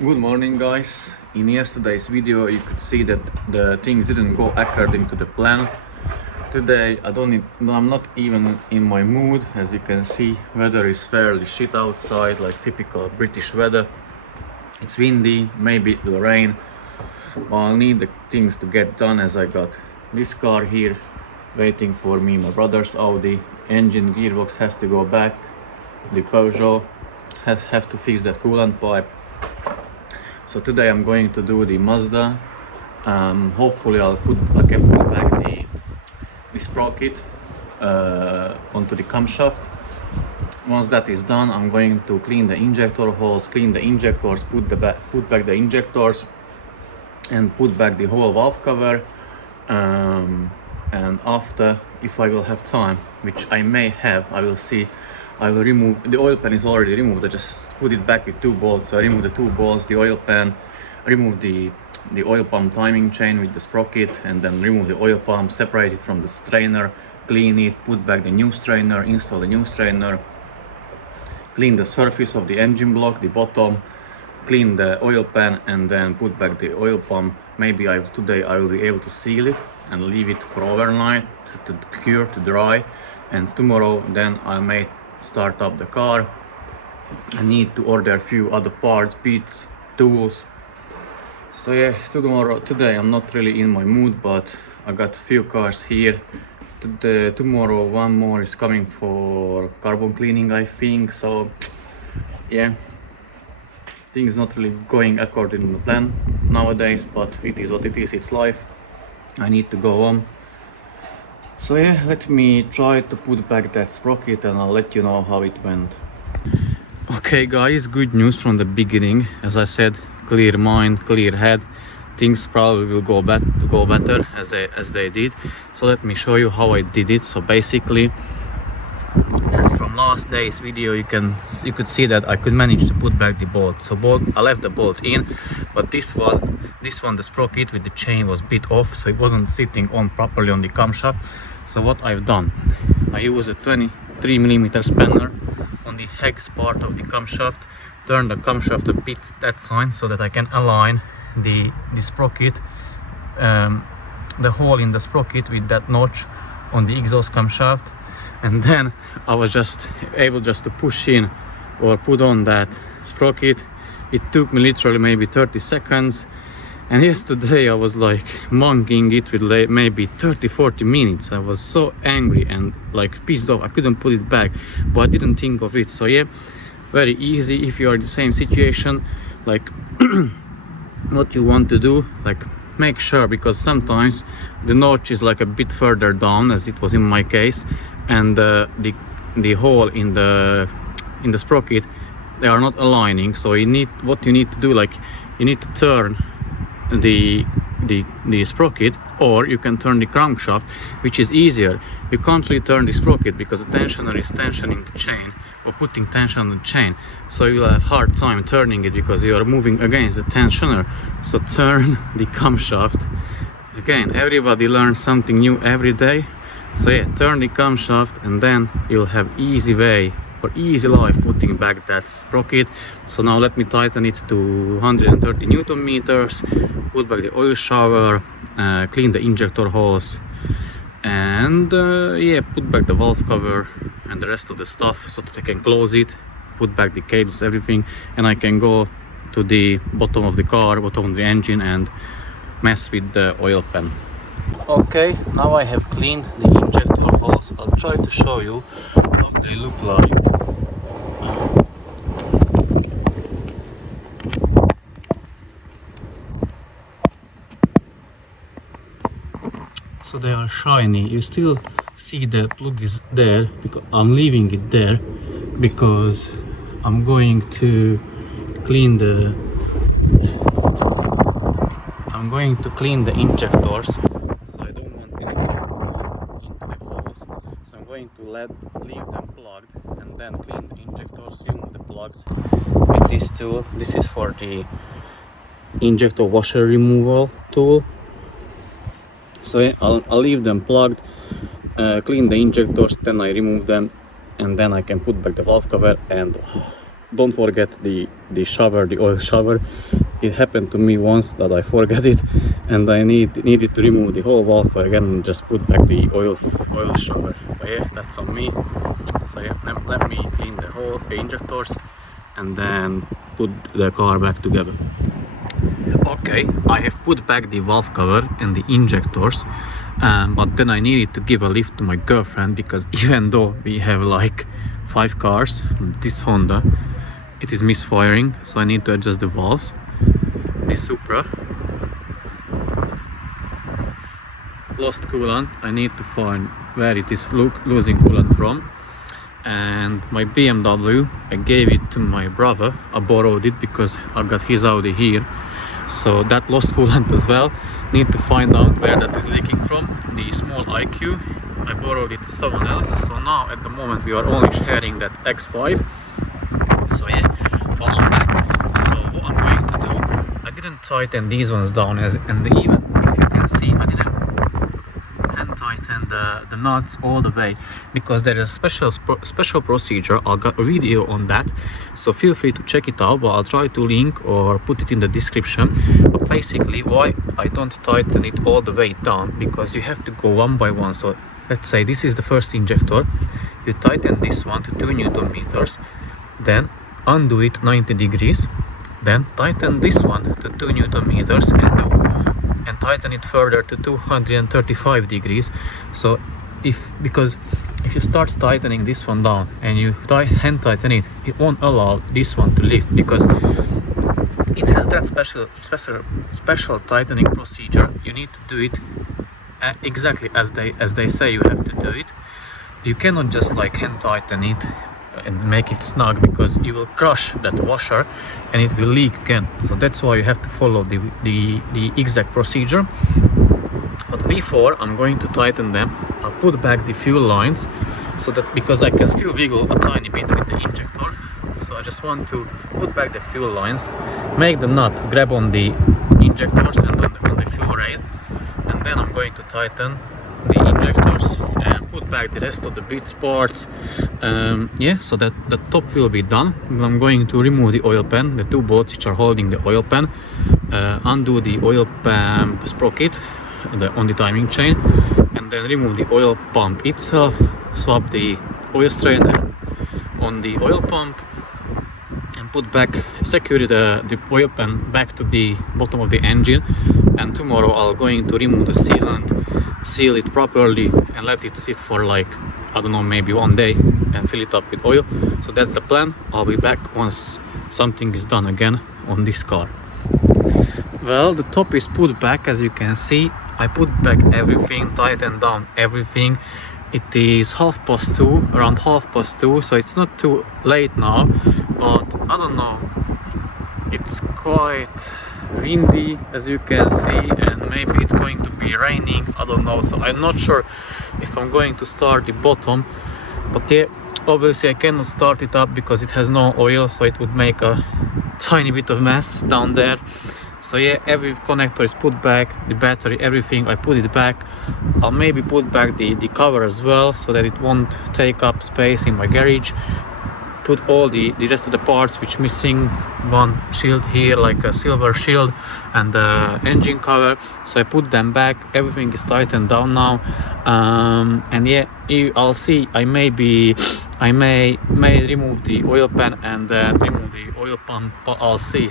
Good morning, guys. In yesterday's video you could see that the things didn't go according to the plan. Today I'm not even in my mood. As you can see, weather is fairly shit outside, like typical British weather. It's windy, maybe it will rain. I'll need the things to get done, as I got this car here waiting for me, my brother's Audi. Engine gearbox has to go back. The Peugeot have to fix that coolant pipe. So today I'm going to do the Mazda. Hopefully I can put back the sprocket onto the camshaft. Once that is done, I'm going to clean the injector holes, clean the injectors, put back the injectors, and put back the whole valve cover. And after, if I will have time, which I may have, I will see. I will remove the oil pan. Is already removed. I just put it back with 2 bolts. So I remove the 2 bolts, the oil pan, remove the oil pump timing chain with the sprocket, and then remove the oil pump, separate it from the strainer, clean it, put back the new strainer, install the new strainer, clean the surface of the engine block, the bottom, clean the oil pan, and then put back the oil pump. Maybe today I will be able to seal it and leave it for overnight to cure, to dry, and tomorrow then I may start up the car. I need to order a few other parts, bits, tools. So yeah, today I'm not really in my mood, but I got a few cars here. Tomorrow one more is coming for carbon cleaning, I think. So yeah, things not really going according to the plan nowadays, but it is what it is. It's life. I need to go on. So yeah, let me try to put back that sprocket and I'll let you know how it went. Okay guys, good news from the beginning. As I said, clear mind, clear head. Things probably will go better as they did. So let me show you how I did it. So basically, as from last day's video, you could see that I could manage to put back the bolt. So I left the bolt in, but this one, the sprocket with the chain was bit off, so it wasn't sitting on properly on the camshaft. So what I've done, I use a 23mm spanner on the hex part of the camshaft, turn the camshaft a bit that side so that I can align the sprocket, the hole in the sprocket with that notch on the exhaust camshaft, and then I was just able to push in or put on that sprocket. It took me literally maybe 30 seconds. And yesterday I was like monkeying it with like maybe 30-40 minutes. I was so angry and like pissed off. I couldn't put it back, but I didn't think of it. So yeah, very easy if you are in the same situation. Like what you want to do, like make sure, because sometimes the notch is like a bit further down, as it was in my case, and the hole in the sprocket, they are not aligning. So what you need to do, like you need to turn the sprocket, or you can turn the crankshaft, which is easier. You can't really turn the sprocket because the tensioner is tensioning the chain or putting tension on the chain, so you will have hard time turning it because you are moving against the tensioner. So turn the camshaft. Again, everybody learns something new every day. So yeah, turn the camshaft and then you'll have easy way or easy life putting back that sprocket. So now let me tighten it to 130 Newton meters, put back the oil shower, clean the injector holes, and yeah, put back the valve cover and the rest of the stuff so that I can close it, put back the cables, everything, and I can go to the bottom of the car, bottom of the engine, and mess with the oil pan. Okay, now I have cleaned the injector holes. I'll try to show you how they look like. So they are shiny. You still see the plug is there because I'm leaving it there because I'm going to clean the injectors. So I don't want anything into the holes. So I'm going to leave them plugged and then clean the injectors, remove the plugs with this tool. This is for the injector washer removal tool. So I'll leave them plugged, clean the injectors, then I remove them, and then I can put back the valve cover, and don't forget the shower, the oil shower. It happened to me once that I forgot it, and I needed to remove the whole valve cover again and just put back the oil shower. But yeah, that's on me. So yeah, let me clean the injectors and then put the car back together. Okay, I have put back the valve cover and the injectors, but then I needed to give a lift to my girlfriend, because even though we have like 5 cars, this Honda, it is misfiring, so I need to adjust the valves. This Supra lost coolant. I need to find where it is losing coolant from. And my BMW, I gave it to my brother. I borrowed it because I got his Audi here, so that lost coolant as well. Need to find out where that is leaking from. The small IQ, I borrowed it to someone else, so now at the moment we are only sharing that X5. So yeah, well, I'm back. So what I'm going to do, I didn't tighten these ones down, and even if you can see, I didn't hand tighten the nuts all the way, because there is a special procedure. I'll got a video on that, so feel free to check it out, but I'll try to link or put it in the description. But basically, why I don't tighten it all the way down, because you have to go one by one. So let's say this is the first injector, you tighten this one to 2 Newton meters, then undo it 90 degrees, then tighten this one to 2 Newton meters and tighten it further to 235 degrees. So because if you start tightening this one down and you hand tighten it, it won't allow this one to lift, because it has that special tightening procedure. You need to do it exactly as they say you have to do it. You cannot just like hand tighten it and make it snug, because you will crush that washer and it will leak again. So that's why you have to follow the exact procedure. But before I'm going to tighten them, I'll put back the fuel lines, so that, because I can still wiggle a tiny bit with the injector, so I just want to put back the fuel lines, make the nut grab on the injectors and on the fuel rail, and then I'm going to tighten the injectors and put back the rest of the bits parts. Yeah, so that the top will be done. I'm going to remove the oil pan, the 2 bolts which are holding the oil pan, undo the oil pump sprocket on the timing chain, and then remove the oil pump itself, swap the oil strainer on the oil pump, and put back, secure the oil pan back to the bottom of the engine. And tomorrow I'm going to remove the sealant, seal it properly, and let it sit for like, I don't know, maybe 1 day, and fill it up with oil. So that's the plan. I'll be back once something is done again on this car. Well, the top is put back, as you can see. I put back everything, tightened down everything. It is 2:30, around 2:30, so it's not too late now, but I don't know, it's quite windy, as you can see, and maybe it's going to be raining, I don't know. So I'm not sure if I'm going to start the bottom, but yeah, obviously I cannot start it up because it has no oil, so it would make a tiny bit of mess down there. So yeah, every connector is put back, the battery, everything, I put it back. I'll maybe put back the cover as well, so that it won't take up space in my garage. Put all the rest of the parts which missing, one shield here, like a silver shield, and the engine cover, so I put them back. Everything is tightened down now, and yeah, I'll see, I may remove the oil pan and then remove the oil pump, but I'll see.